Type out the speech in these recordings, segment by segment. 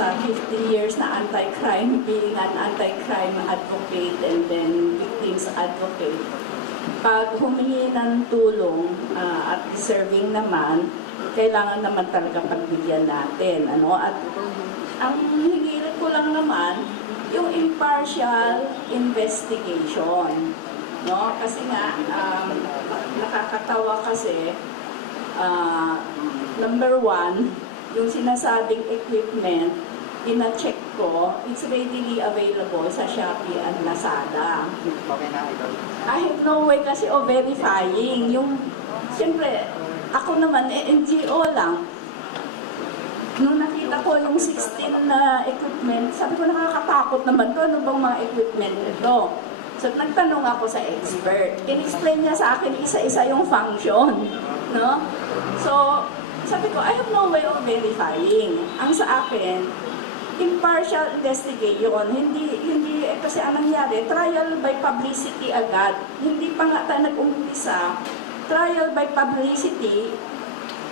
sa 15 years na anti-crime, being an anti-crime advocate and then victims advocate, pag humingi ng tulong at deserving naman, kailangan naman talaga pagbigyan natin. At ang hinihirit ko lang naman, yung impartial investigation. Kasi nga, nakakatawa kasi, number one, yung sinasabing equipment, ina-check ko, it's readily available sa Shopee and Lazada. I have no way kasi of verifying. Siyempre, ako naman, NGO lang. Nung nakita ko yung 16 na equipment, sabi ko nakakatakot naman to, ano bang mga equipment ito? So, nagtanong ako sa expert. In-explain niya sa akin isa-isa yung function. So, sabi ko, I have no way of verifying. Ang sa akin, impartial investigation. Hindi kasi ang nangyari, trial by publicity agad. Hindi pa nga tayo nag-umpisa, trial by publicity,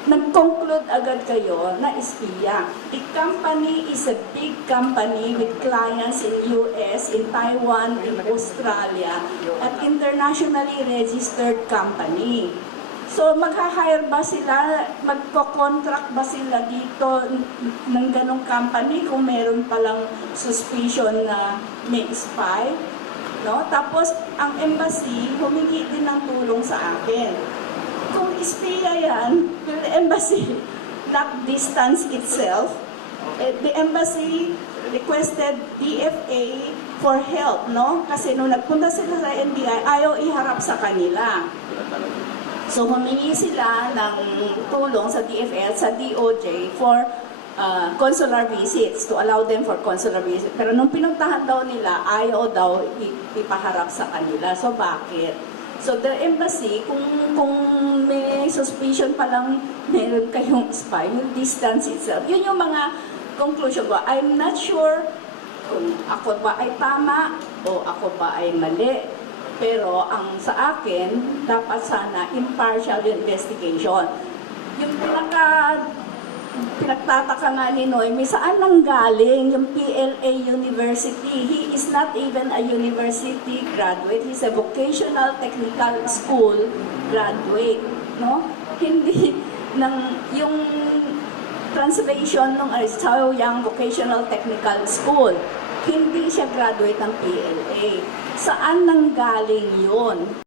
nag-conclude agad kayo na espiya. The company is a big company with clients in US, in Taiwan, in Australia, at internationally registered company. So, magha-hire ba sila, magko-contract ba sila dito ng ganong company kung meron palang suspicion na may spy? Tapos, ang embassy, humingi din ng tulong sa akin. Kung espiya yan, will the embassy not distance itself? The embassy requested DFA for help, Kasi nung nagpunta sila sa NBI, ayaw iharap sa kanila. So, humingi sila ng tulong sa DFA at sa DOJ for consular visits, to allow them for consular visits. Pero nung pinuntahan daw nila, ayaw daw ipaharap sa kanila. So, bakit? So, the embassy, kung may suspicion pa lang meron kayong spy, will distance itself. Yun yung mga conclusion ko. I'm not sure kung ako ba ay tama o ako ba ay mali. Pero ang sa akin, dapat sana impartial investigation. Yung pinagtataka nga ni Noemi, saan nang galing yung PLA University? He is not even a university graduate. He's a vocational technical school graduate. Hindi yung translation ng Chaoyang Vocational Technical School. Hindi siya graduate ng PLA. Saan nang galing yun?